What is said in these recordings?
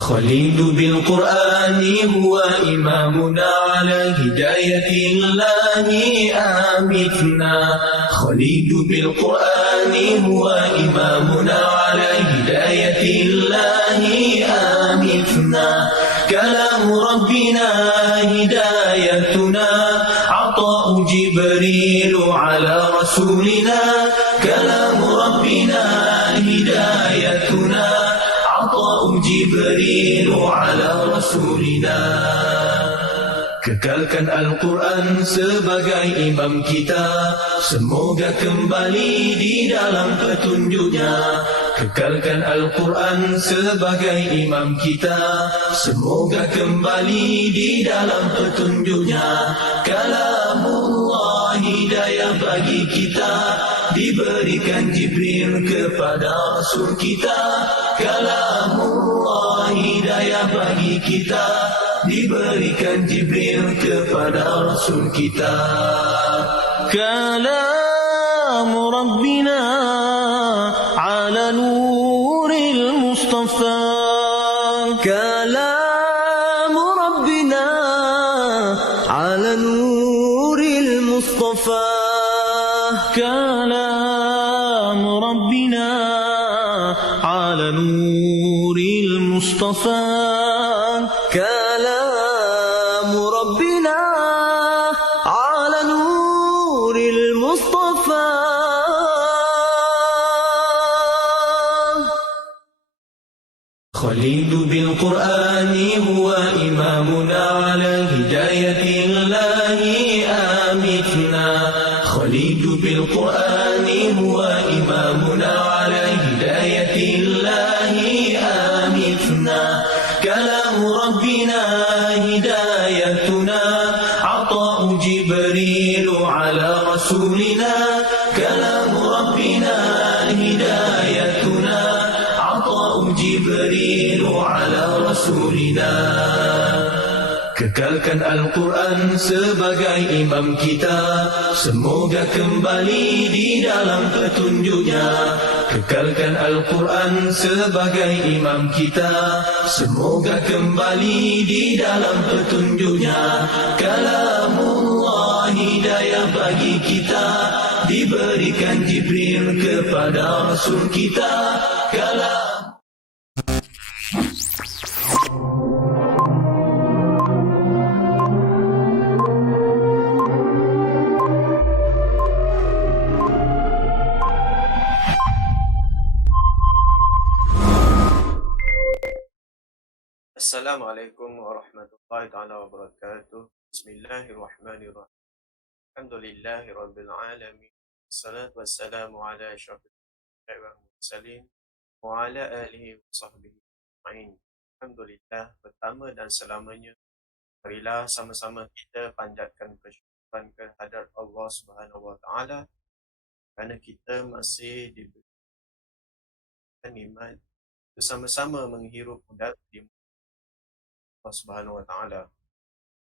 خليل بالقرآن هو إمامنا على هداية الله آمتنا. خليل بالقرآن هو إمامنا على هداية الله آمتنا. كلام ربنا هدايتنا، عطاء جبريل على رسولنا. كلام ربنا هدايتنا، عطاء جبريل على رسولنا. Kekalkan Al-Quran sebagai imam kita, semoga kembali di dalam petunjuknya. Kekalkan Al-Quran sebagai imam kita, semoga kembali di dalam petunjuknya. Kalamullah hidayah bagi kita, diberikan Jibril kepada Rasul kita. Kalamullah hidayah bagi kita, diberikan Jibril kepada Rasul kita. Kalam Rabbina ala nuril Mustafa. Kalam Rabbina ala nuril Mustafa. Kalam Rabbina ala nuril Mustafa. كلام ربنا على نور المصطفى. خليل بالقرآن هو إمامنا على هداية الله آمتنا. خليل بالقرآن هو إمامنا على هداية الله آمتنا. كلام ربنا هدايتنا، عطاء جبريل على رسولنا. كلام ربنا هدايتنا، عطاء جبريل على رسولنا. Kekalkan Al-Quran sebagai imam kita, semoga kembali di dalam petunjuknya. Kekalkan Al-Quran sebagai imam kita, semoga kembali di dalam petunjuknya. Kalamullah hidayah bagi kita, diberikan Jibril kepada Rasul kita. Kalam Assalamualaikum warahmatullahi taala wabarakatuh. Bismillahirrahmanirrahim. Alhamdulillahi rabbil alamin. Wassalatu wassalamu ala asyrafil anbiya'i wal mursalin wa ala alihi wa sahbihi ajma'in. Alhamdulillah, pertama dan selamanya marilah sama-sama kita panjatkan kesyukuran kehadrat Allah Subhanahu wa taala kerana kita masih diberikan nikmat bersama-sama menghirup udara di Allah Subhanahu wa taala.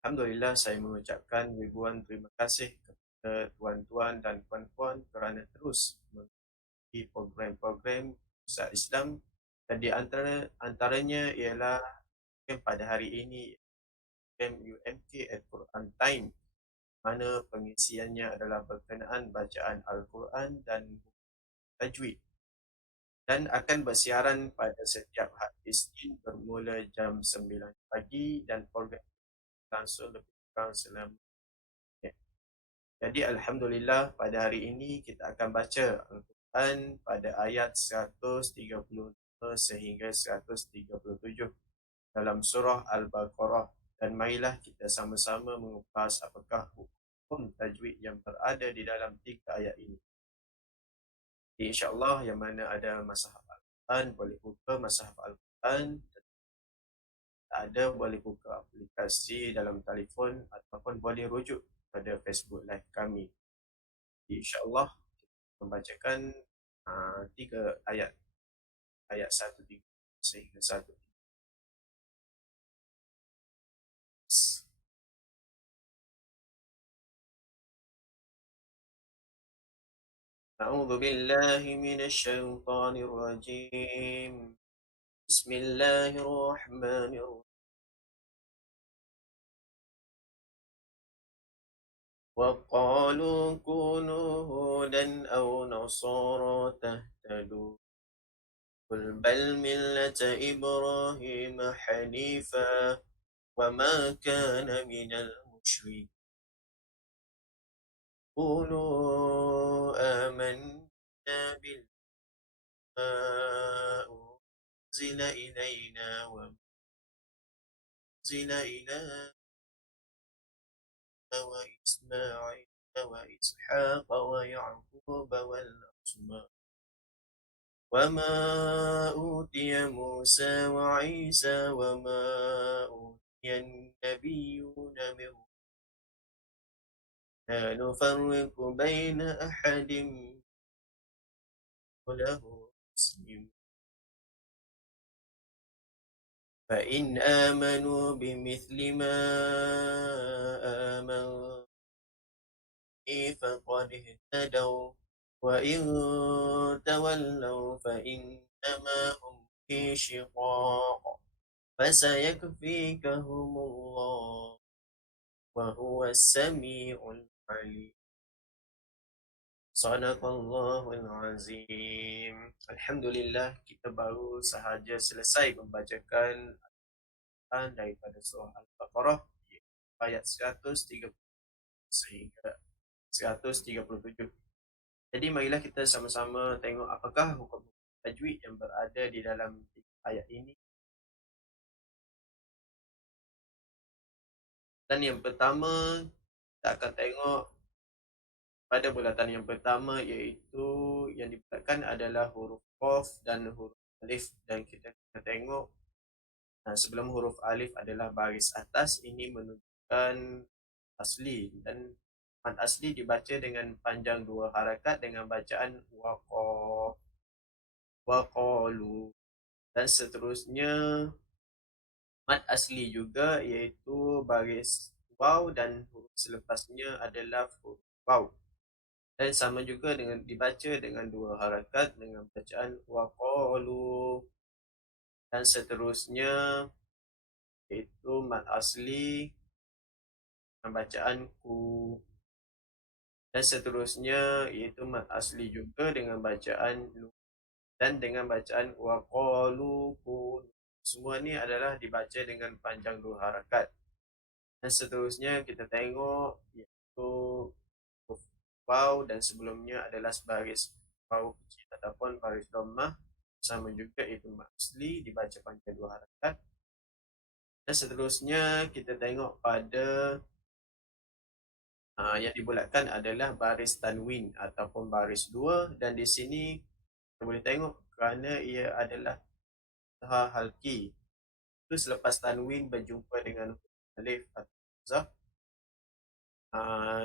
Alhamdulillah, saya mengucapkan ribuan terima kasih kepada tuan-tuan dan puan-puan kerana terus mengikuti program-program Pusat Islam, dan di antaranya ialah pada hari ini UMK Al-Quran Time, mana pengisiannya adalah berkenaan bacaan Al-Quran dan tajwid, dan akan bersiaran pada setiap hari Isnin bermula jam 9 pagi dan program langsung lebih kurang selama. Jadi Alhamdulillah, pada hari ini kita akan baca Al-Quran pada ayat 135 sehingga 137 dalam surah Al-Baqarah, dan marilah kita sama-sama mengupas apakah hukum tajwid yang berada di dalam 3 ayat ini. InsyaAllah, yang mana ada Mashaf Al-Quran boleh buka Mashaf Al-Quran, tak ada boleh buka aplikasi dalam telefon ataupun boleh rujuk pada Facebook Live kami. InsyaAllah kita membacakan 3 ayat, ayat 1 sehingga 1. أعوذ بالله من الشيطان الرجيم Bismillahirrahmanirrahim. وقالوا كونوا هودا أو نصارى تهتدوا قل بل ملة إبراهيم حنيفا وما كان من المشركين قولوا آمنا بما أنزل إلينا وأنزل إلى وإسماعيل وإسحاق ويعقوب والأسباط وما أوتي موسى وعيسى وما أوتي النبيون من لا نفرق بين أحد وله مسلم فإن آمنوا بمثل ما آمنوا به فقد اهتدوا وإن تولوا فإنما هم في شقاق فسيكفيكهم الله وهو السميع العليم. Sadaqallahul Azim. Alhamdulillah, kita baru sahaja selesai membacakan daripada surah Al-Baqarah ayat 130 sehingga 137. Jadi marilah kita sama-sama tengok apakah hukum tajwid yang berada di dalam ayat ini. Dan yang pertama, kita akan tengok pada bulatan yang pertama, iaitu yang dibulatkan adalah huruf Qaf dan huruf Alif. Dan kita akan tengok sebelum huruf Alif adalah baris atas, ini menunjukkan asli. Dan mad asli dibaca dengan panjang 2 harakat dengan bacaan waqaf, waqalu. Dan seterusnya mad asli juga, iaitu baris waw dan huruf selepasnya adalah huruf waw. Dan sama juga dengan dibaca dengan 2 harakat dengan bacaan waqalu. Dan seterusnya iaitu mad asli dengan bacaan ku. Dan seterusnya iaitu mad asli juga dengan bacaan lu dan dengan bacaan waqalu kun. Semua ni adalah dibaca dengan panjang 2 harakat. Dan seterusnya kita tengok iaitu waw dan sebelumnya adalah sebaris waw kecil ataupun baris dhammah, sama juga itu mad asli dibaca panjang 2 harakat. Dan seterusnya kita tengok pada yang dibulatkan adalah baris tanwin ataupun baris 2. Dan di sini kita boleh tengok kerana ia adalah izhar halqi, itu selepas tanwin berjumpa dengan alif atau hamzah.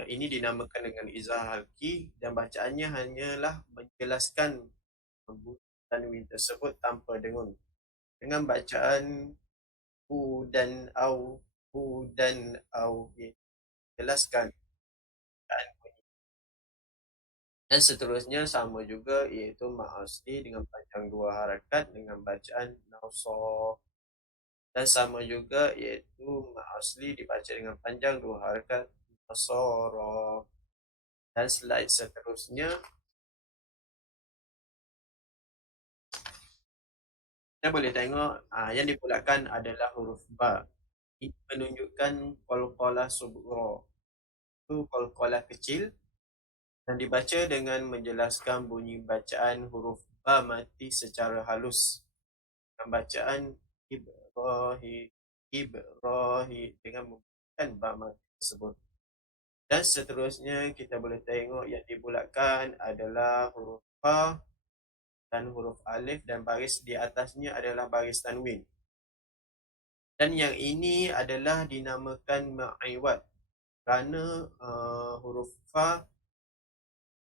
Ini dinamakan dengan izhar halqi dan bacaannya hanyalah menjelaskan tanwin tersebut tanpa dengung dengan bacaan u dan au, jelaskan. Dan seterusnya sama juga, iaitu mad asli dengan panjang 2 harakat dengan bacaan nasar. Dan sama juga, iaitu mad asli dibaca dengan panjang 2 harakat nasara. Dan slide seterusnya kita boleh tengok yang dibulatkan adalah huruf ba. Ini menunjukkan qalqalah sughra, itu qalqalah kecil, dan dibaca dengan menjelaskan bunyi bacaan huruf ba mati secara halus dengan bacaan Ibrahim dengan menggunakan ba mati tersebut. Dan seterusnya kita boleh tengok yang dibulatkan adalah huruf fa dan huruf alif dan baris di atasnya adalah baris tanwin. Dan yang ini adalah dinamakan ma'iwad kerana huruf fa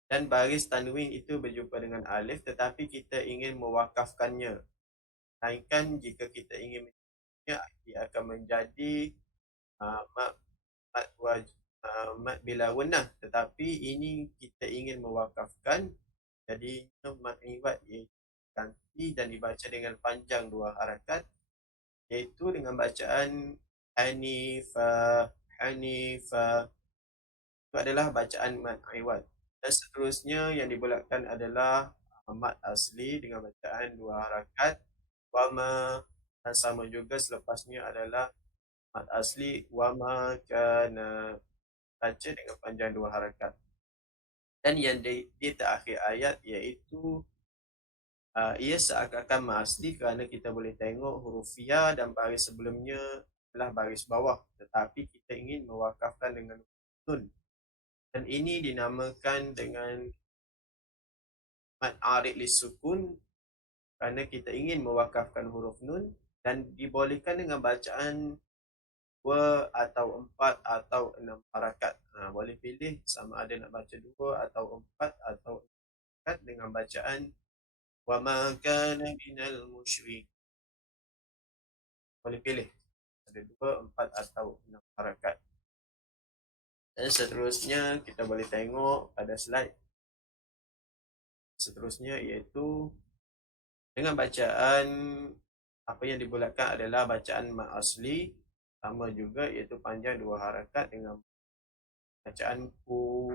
dan baris tanwin itu berjumpa dengan alif, tetapi kita ingin mewakafkannya. Melainkan jika kita ingin menjadinya, ia akan menjadi mad bila gunnah, tetapi ini kita ingin mewakafkan, jadi mad iwad ganti dan dibaca dengan panjang 2 harakat, iaitu dengan bacaan Hanifa, Hanifa. Itu adalah bacaan mad iwad. Dan seterusnya yang dibulatkan adalah mad asli dengan bacaan 2 harakat, wama, dan sama juga selepasnya adalah mad asli wama kana, baca dengan panjang 2 harakat. Dan yang di terakhir ayat iaitu ia seakan-akan mad asli kerana kita boleh tengok huruf ya dan baris sebelumnya adalah baris bawah, tetapi kita ingin mewakafkan dengan nun. Dan ini dinamakan dengan mad arid lisukun kerana kita ingin mewakafkan huruf nun, dan dibolehkan dengan bacaan 2 atau 4 atau 6 harakat. Boleh pilih sama ada nak baca 2 atau 4 atau 6 harakat dengan bacaan wa ma kana minal musyrik. Boleh pilih ada 2, 4 atau 6 harakat. Dan seterusnya kita boleh tengok pada slide seterusnya, iaitu dengan bacaan apa yang dibulatkan adalah bacaan mad asli, sama juga iaitu panjang 2 harakat dengan bacaan ku.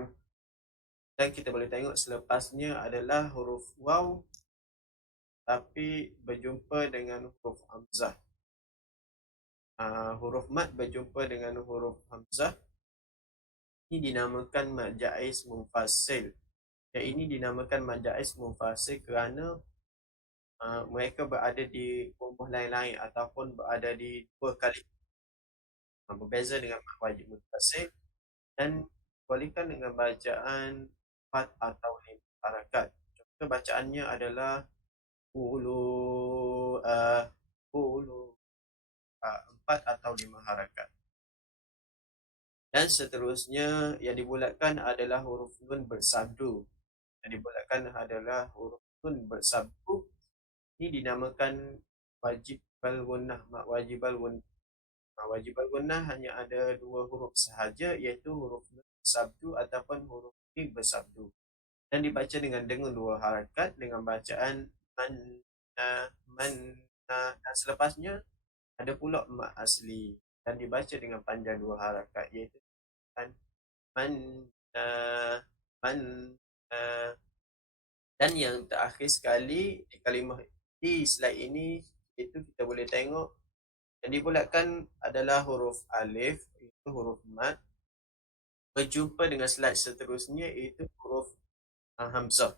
Dan kita boleh tengok selepasnya adalah huruf waw tapi berjumpa dengan huruf hamzah. Huruf mad berjumpa dengan huruf hamzah ini dinamakan mad jaiz munfasil. Yang ini dinamakan mad jaiz munfasil kerana mereka berada di rumah lain-lain ataupun berada di 2 kali. Berbeza dengan mad wajib muttasil dan bolehkan dengan bacaan 4 atau 5 harakat. Contoh bacaannya adalah ulu 4 atau 5 harakat. Dan seterusnya yang dibulatkan adalah huruf nun bersabdu. Yang dibulatkan adalah huruf nun bersabdu. Ini dinamakan wajib al-gunnah, mak wajib al-gunnah. Wajib al-gunnah hanya ada 2 huruf sahaja, iaitu huruf nun bersabdu ataupun huruf ni bersabdu. Dan dibaca dengan 2 harakat dengan bacaan man, dan selepasnya ada pula mak asli dan dibaca dengan panjang 2 harakat, iaitu man, man, dan yang terakhir sekali di kalimah di slide ini, itu kita boleh tengok yang dibulatkan adalah huruf alif, itu huruf mad, berjumpa dengan slide seterusnya iaitu huruf hamzah.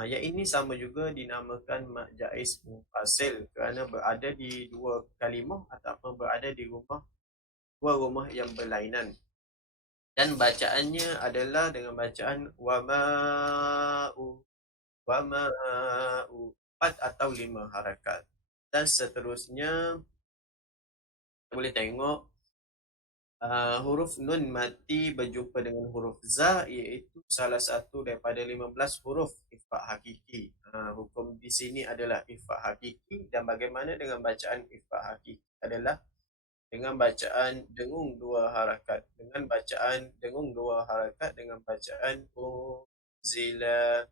Yang ini sama juga dinamakan mad jaiz munfasil kerana berada di 2 kalimah ataupun berada di 2 rumah yang berlainan. Dan bacaannya adalah dengan bacaan wama'u, 4 atau 5 harakat. Dan seterusnya kita boleh tengok huruf nun mati berjumpa dengan huruf za, iaitu salah satu daripada 15 huruf ikhfa hakiki. Hukum di sini adalah ikhfa hakiki, dan bagaimana dengan bacaan ikhfa hakiki adalah dengan bacaan dengung 2 harakat, dengan bacaan dengung 2 harakat dengan bacaan zila.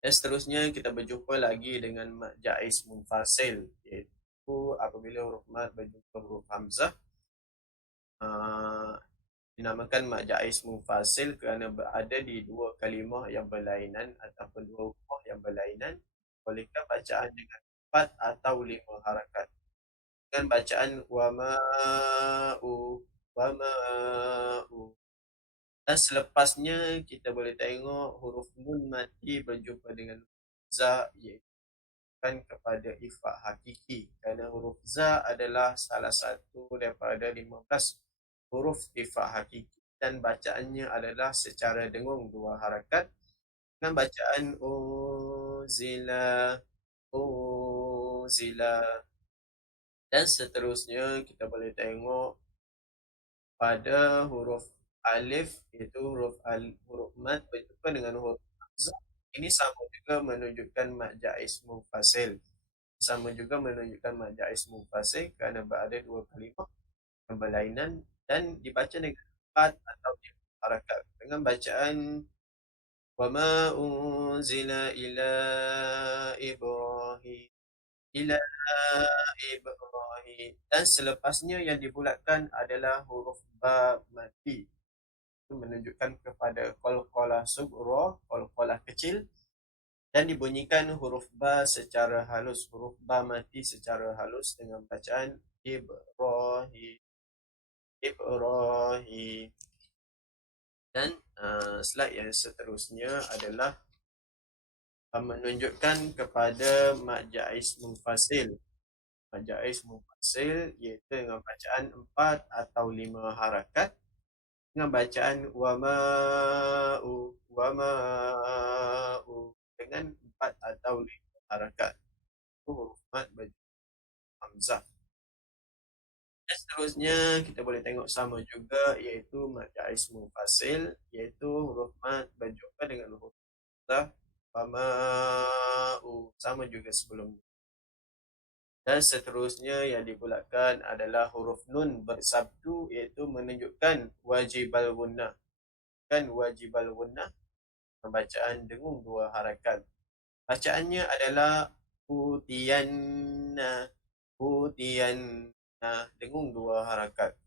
Dan seterusnya kita berjumpa lagi dengan mad jaiz munfasil, iaitu apabila huruf mad berjumpa huruf hamzah. Dinamakan mad jaiz munfasil kerana berada di 2 kalimah yang berlainan ataupun 2 huruf yang berlainan. Bolehkan bacaan dengan 4 atau 5 harakat dengan bacaan wama'u. Dan selepasnya kita boleh tengok huruf nun mati berjumpa dengan za, iaitu kepada ikhfa hakiki kerana huruf za adalah salah satu daripada 15 huruf ikhfa hakiki, dan bacaannya adalah secara dengung 2 harakat dengan bacaan uzila. Dan seterusnya kita boleh tengok pada huruf alif, iaitu huruf mad berjumpa dengan huruf hamzah. Ini sama juga menunjukkan mad jaiz munfasil. Sama juga menunjukkan mad jaiz munfasil kerana berada 2 kalimah yang berlainan dan dibaca dengan 4 atau 5 harakat dengan bacaan وَمَا أُنْزِلَ إِلَى إِبْرَاهِيمَ إِلَى إِبْرَاهِيم. Dan selepasnya yang dibulatkan adalah huruf ba mati. Itu menunjukkan kepada qalqalah sughra, qalqalah kecil, dan dibunyikan huruf ba secara halus, huruf ba mati secara halus dengan bacaan Ibrahim, Ibrahim. Dan slide yang seterusnya adalah menunjukkan kepada mak jaiz munfasil. Mak jaiz munfasil iaitu dengan bacaan 4 atau 5 harakat dengan bacaan wama'u dengan 4 atau 5 harakat. Itu huruf mat baju hamzah. Dan seterusnya kita boleh tengok sama juga iaitu mat jaiz munfasil iaitu huruf mat berjumpa dengan huruf hamzah wama'u sama juga sebelum. Dan seterusnya yang dibulatkan adalah huruf nun bersabdu iaitu menunjukkan wajibal gunnah. Kan wajibal gunnah pembacaan dengung 2 harakat. Bacaannya adalah utiyanna, utiyanna dengung 2 harakat.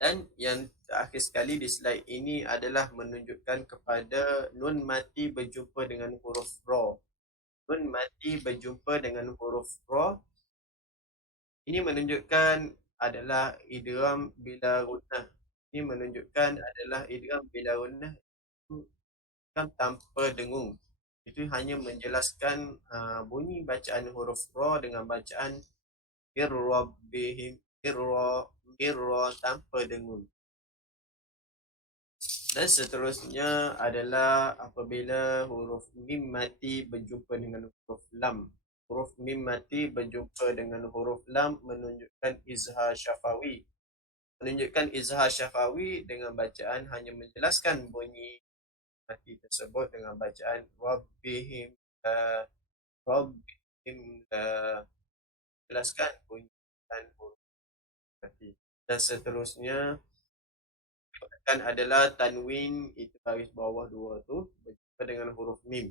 Dan yang terakhir sekali di slide ini adalah menunjukkan kepada nun mati berjumpa dengan huruf ra. Nun mati berjumpa dengan huruf ra. Ini menunjukkan adalah idgham bila gunnah. Ini menunjukkan adalah idgham bila gunnah kan tanpa dengung. Itu hanya menjelaskan bunyi bacaan huruf ra dengan bacaan birrabbihim, birra tanpa dengung. Dan seterusnya adalah apabila huruf mim mati berjumpa dengan huruf lam. Huruf mim mati berjumpa dengan huruf lam menunjukkan izhar syafawi. Menunjukkan izhar syafawi dengan bacaan hanya menjelaskan bunyi mati tersebut dengan bacaan rabbihim rabbihim jelaskan bunyi dan huruf mati. Dan seterusnya kan adalah tanwin itu baris bawah 2 tu berjumpa dengan huruf mim.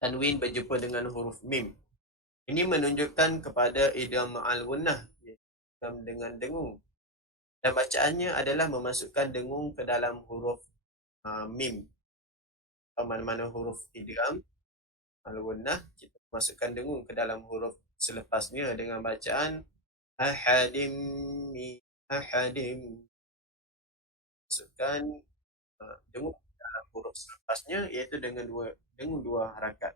Tanwin berjumpa dengan huruf mim. Ini menunjukkan kepada idgham ma'al gunnah, idgham dengan dengung. Dan bacaannya adalah memasukkan dengung ke dalam huruf mim. Mana-mana huruf idgham ma'al gunnah, kita masukkan dengung ke dalam huruf selepasnya dengan bacaan ahadim ahadim. Masukkan dengung dalam huruf selepasnya iaitu dengan dengung 2 harakat.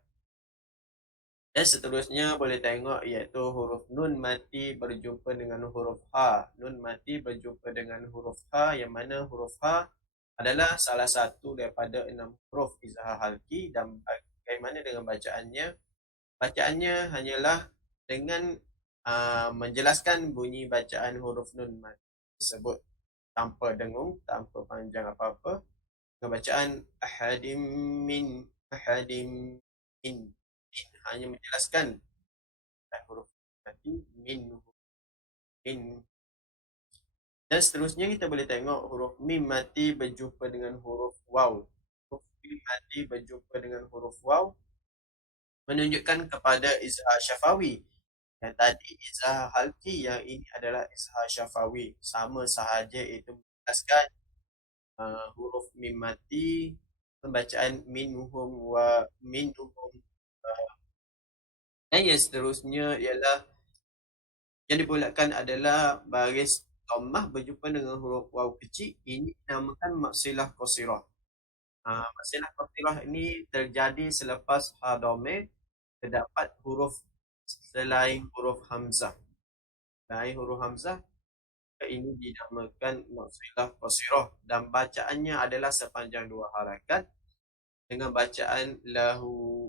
Dan seterusnya boleh tengok iaitu huruf nun mati berjumpa dengan huruf ha. Nun mati berjumpa dengan huruf ha yang mana huruf ha adalah salah satu daripada 6 huruf izhar halqi dan bagaimana dengan bacaannya? Bacaannya hanyalah dengan menjelaskan bunyi bacaan huruf nun mati tersebut tanpa dengung, tanpa panjang apa-apa. Dengan bacaan ahadim min hanya menjelaskan huruf mati min. Dan seterusnya kita boleh tengok huruf mim mati berjumpa dengan huruf waw. Huruf mim mati berjumpa dengan huruf waw menunjukkan kepada izhar syafawi. Yang tadi izhar halqi, yang ini adalah izhar syafawi. Sama sahaja itu menjelaskan huruf mim mati pembacaan minhum wa minhum. Dan yang seterusnya ialah yang dibulatkan adalah baris dhammah berjumpa dengan huruf waw kecil. Ini dinamakan maksilah qasirah. Maksilah qasirah ini terjadi selepas ha dhamir terdapat huruf selain huruf hamzah. Selain huruf hamzah, ini dinamakan maksilah qasirah dan bacaannya adalah sepanjang 2 harakat dengan bacaan lahu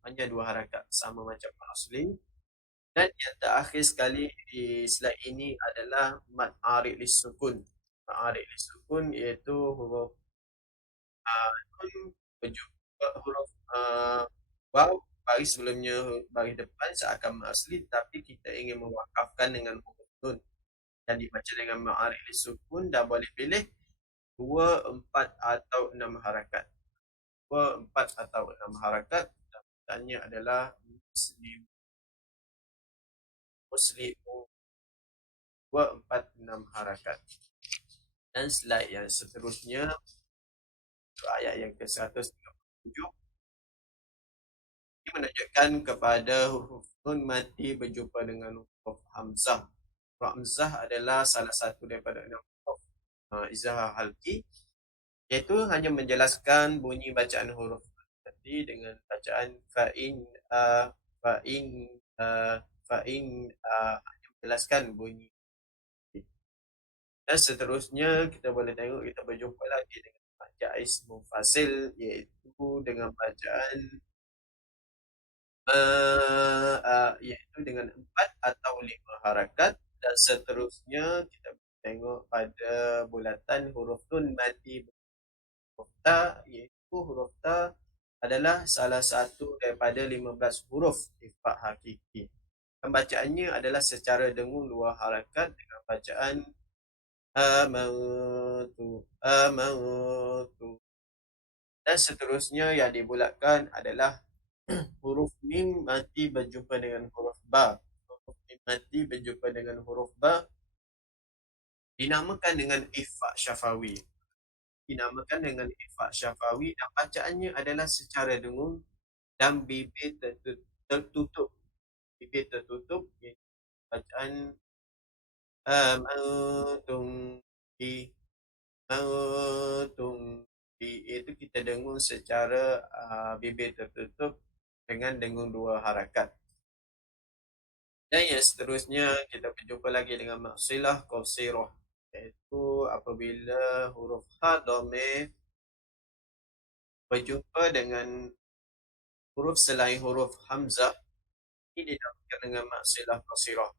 hanya 2 harakat sama macam asli. Dan yang terakhir sekali di slide ini adalah mad arid lisukun. Mad arid lisukun iaitu huruf nun berjumpa huruf waw baris sebelumnya baris depan seakan asli, tapi kita ingin mewakafkan dengan huruf nun dan dibaca dengan mad arid lisukun, dan boleh pilih 2, 4 atau 6 harakat. 2, 4 atau 6 harakat. Tanya adalah muslim, muslimu, 2, 4, 6 harakat. Dan slide yang seterusnya, ayat yang ke-137, ini menunjukkan kepada huruf nun mati berjumpa dengan huruf hamzah. Huruf hamzah adalah salah satu daripada 6 huruf izhar halki, iaitu hanya menjelaskan bunyi bacaan huruf mati dengan bacaan fa'in fa'in fa'in hanya menjelaskan bunyi. Dan seterusnya kita boleh tengok, kita berjumpa lagi dengan bacaan ismu fasil, iaitu dengan bacaan iaitu dengan 4 atau 5 harakat. Dan seterusnya kita tengok pada bulatan huruf nun mati huruf ta, iaitu huruf ta adalah salah satu daripada 15 huruf ifak hakiki. Pembacaannya adalah secara dengung 2 harakat dengan bacaan amantu, amantu. Dan seterusnya yang dibulatkan adalah huruf mim mati berjumpa dengan huruf ba. Huruf mim mati berjumpa dengan huruf ba dinamakan dengan ifak syafawi. Dinamakan dengan ifak syafawi dan bacaannya adalah secara dengung dan bibir tertutup. Bibir tertutup, iaitu bacaan amantum bi amantum bi, iaitu kita dengung secara bibir tertutup dengan dengung 2 harakat. Dan yang seterusnya kita berjumpa lagi dengan maksilah qasirah, iaitu apabila huruf ha dhamir berjumpa dengan huruf selain huruf hamzah, ini dinamakan dengan maksilah qasirah.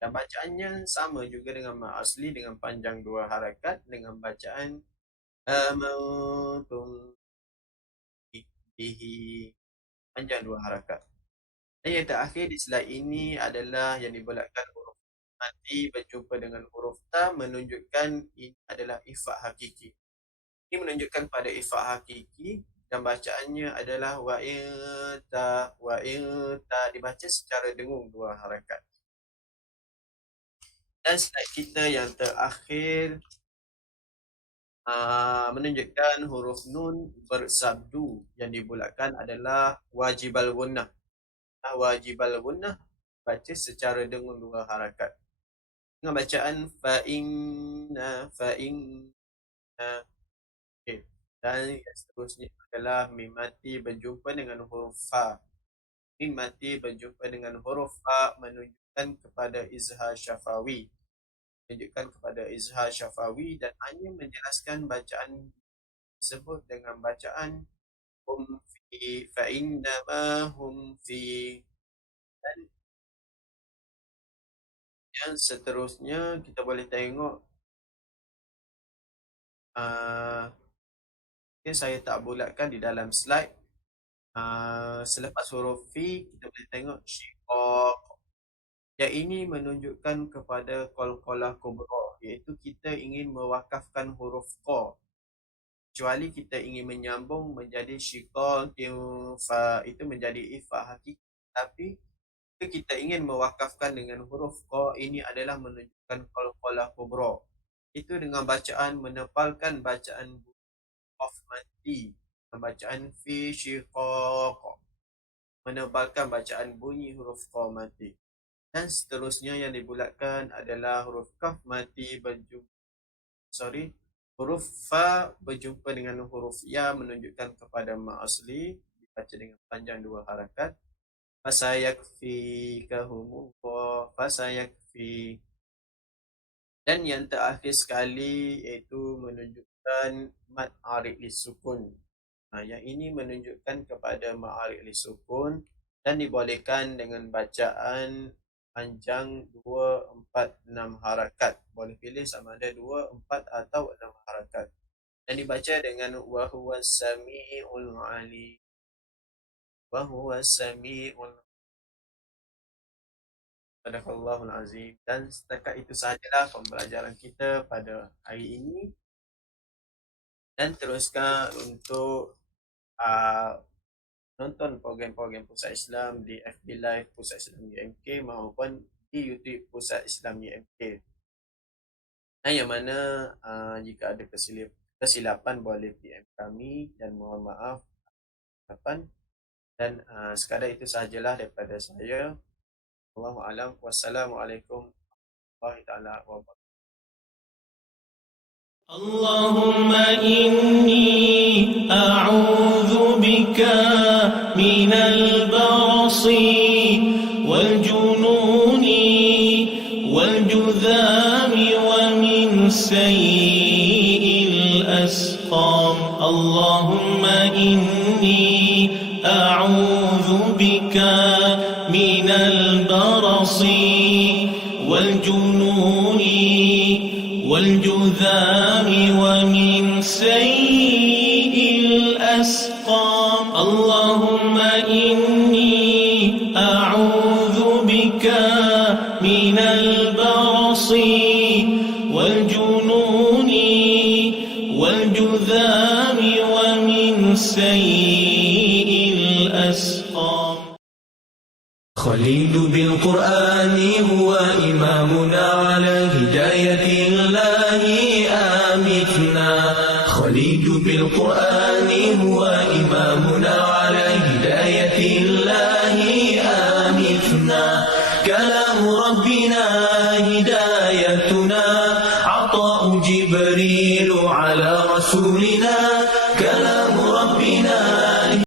Dan bacaannya sama juga dengan mak asli dengan panjang 2 harakat dengan bacaan amantum bihi, panjang 2 harakat. Dan yang terakhir di slide ini adalah yang dibulatkan huruf mati berjumpa dengan huruf ta, menunjukkan ini adalah ifak hakiki. Ini menunjukkan pada ifak hakiki dan bacaannya adalah wa in ta dibaca secara dengung 2 harakat. Dan slide kita yang terakhir menunjukkan huruf nun bersabdu yang dibulatkan adalah wajibal gunnah. Wajibal gunnah baca secara dengung 2 harakat dengan bacaan fa'inna. Okay. Dan yang seterusnya adalah mim mati berjumpa dengan huruf fa. Mim mati berjumpa dengan huruf fa menunjukkan kepada izhar syafawi. Menunjukkan kepada izhar syafawi dan hanya menjelaskan bacaan tersebut dengan bacaan hum fi fa'innama hum fi. Dan yang seterusnya kita boleh tengok mungkin saya tak bulatkan di dalam slide. Selepas huruf fi kita boleh tengok syiqaq. Yang ini menunjukkan kepada qalqalah kubra, iaitu kita ingin mewakafkan huruf qa. Kecuali kita ingin menyambung menjadi syiqaq fa, itu menjadi ifak hakiki. Tapi jika kita ingin mewakafkan dengan huruf qa, ini adalah menunjukkan qalqalah kubra. Itu dengan bacaan menepalkan bacaan qaf mati, bacaan fi syiqaq, menebalkan bacaan bunyi huruf qa mati. Dan seterusnya yang dibulatkan adalah huruf kaf mati huruf fa berjumpa dengan huruf ya menunjukkan kepada ma asli, dibaca dengan panjang 2 harakat. Fasayakfikahumullah, fasayakfi. Dan yang terakhir sekali iaitu menunjukkan mad arid lisukun. Yang ini menunjukkan kepada mad arid lisukun dan dibolehkan dengan bacaan panjang 2, 4, 6 harakat. Boleh pilih sama ada 2, 4 atau 6 harakat. Dan dibaca dengan wa huwas samiul alim. Wa huwas samiul Sadaqallahul azim. Dan setakat itu sahajalah pembelajaran kita pada hari ini. Dan teruskan untuk nonton program-program Pusat Islam di FB Live Pusat Islam UMK maupun di YouTube Pusat Islam UMK. Nah, yang mana jika ada kesilapan boleh PM kami dan mohon maaf kesilapan. Dan sekadar itu sahajalah daripada saya. Wallahu a'lam. Wassalamualaikum warahmatullahi taala wabarakatuh. اللهم إني أعوذ بك من البرص والجنون والجذام ومن سيء الأسقام. اللهم إني أعوذ بك من البرص والجنون والجذام ومن سيء الأسقام. اللهم إني أعوذ بك من البرص والجنون والجذام ومن سيء الأسقام. خليل بالقرآن هو إمامنا على هداية الله آمتنا. خليل بالقرآن هو إمامنا على هداية الله